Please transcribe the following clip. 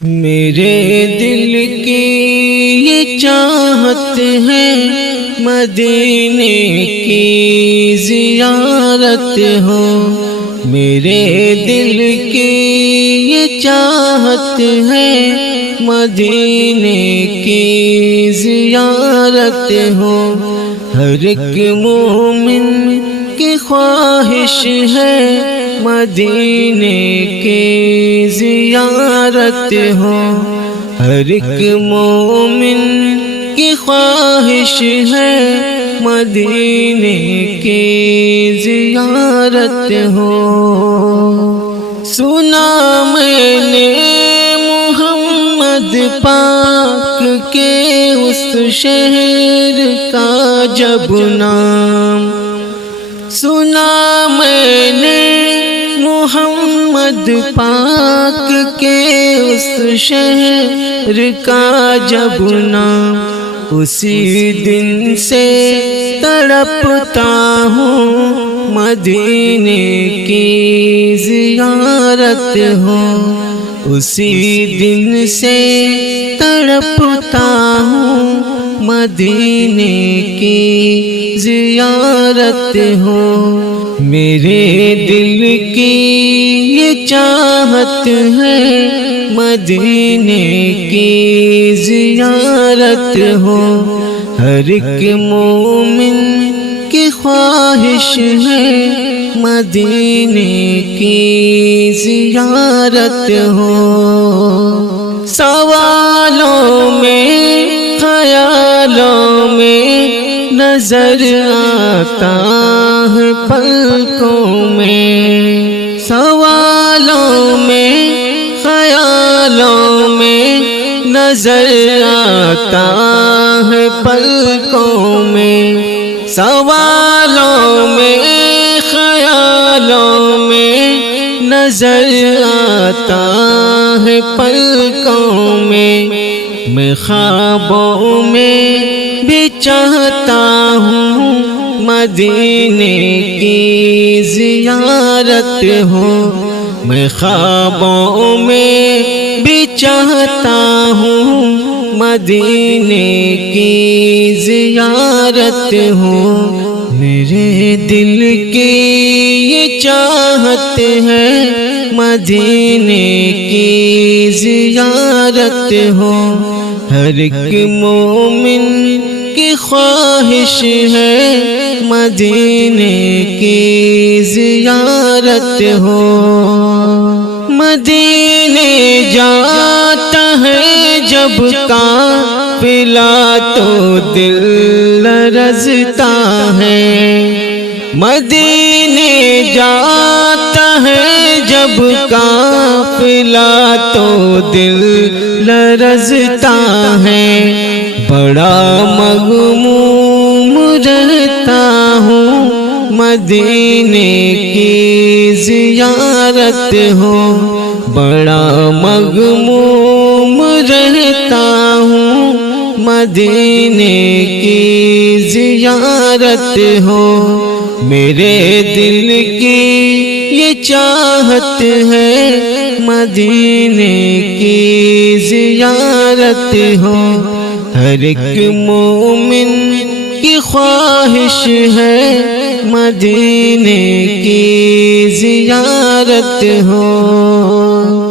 میرے دل کی یہ چاہت ہے مدینے کی زیارت ہو۔ میرے دل کی یہ چاہت ہے مدینے کی زیارت ہو۔ ہر ایک مومن کی خواہش ہے مدینے کی زیارت ہو۔ ہر ایک مومن کی خواہش ہے مدینے کی زیارت ہو۔ سنا میں نے محمد پاک کے اس شہر کا جب نام، سنا میں نے محمد پاک کے اس شہر کا جب نام، اسی دن سے تڑپتا ہوں مدینے کی زیارت ہو۔ اسی دن سے تڑپتا ہوں مدینے کی زیارت ہو۔ میرے دل کی یہ چاہت ہے مدینے کی زیارت ہو۔ ہر ایک مومن کی خواہش ہے مدینے کی زیارت ہو۔ سوالوں میں خیالوں میں نظر آتا ہے پلکوں میں، سوالوں میں خیالوں میں نظر آتا ہے پلکوں میں، سوالوں میں خیالوں میں نظر آتا ہے پلکوں میں۔ میں خوابوں میں بھی چاہتا ہوں مدینے کی زیارت ہو۔ میں خوابوں میں بھی چاہتا ہوں مدینے کی زیارت ہو۔ میرے دل کی یہ چاہت ہے مدینے کی زیارت ہو۔ ہر ایک مومن کی خواہش ہے مدینے کی زیارت ہو۔ مدینے جاتا ہے جب قافلہ تو دل لرزتا ہے، مدینے جاتا ہے جب قافلہ تو دل لرزتا ہے۔ بڑا مغموم رہتا ہوں مدینے کی زیارت ہو۔ بڑا مغموم رہتا ہوں مدینے کی زیارت ہو۔ میرے دل کی یہ چاہت ہے مدینے کی زیارت ہو۔ ہر ایک مومن کی خواہش ہے مدینے کی زیارت ہو۔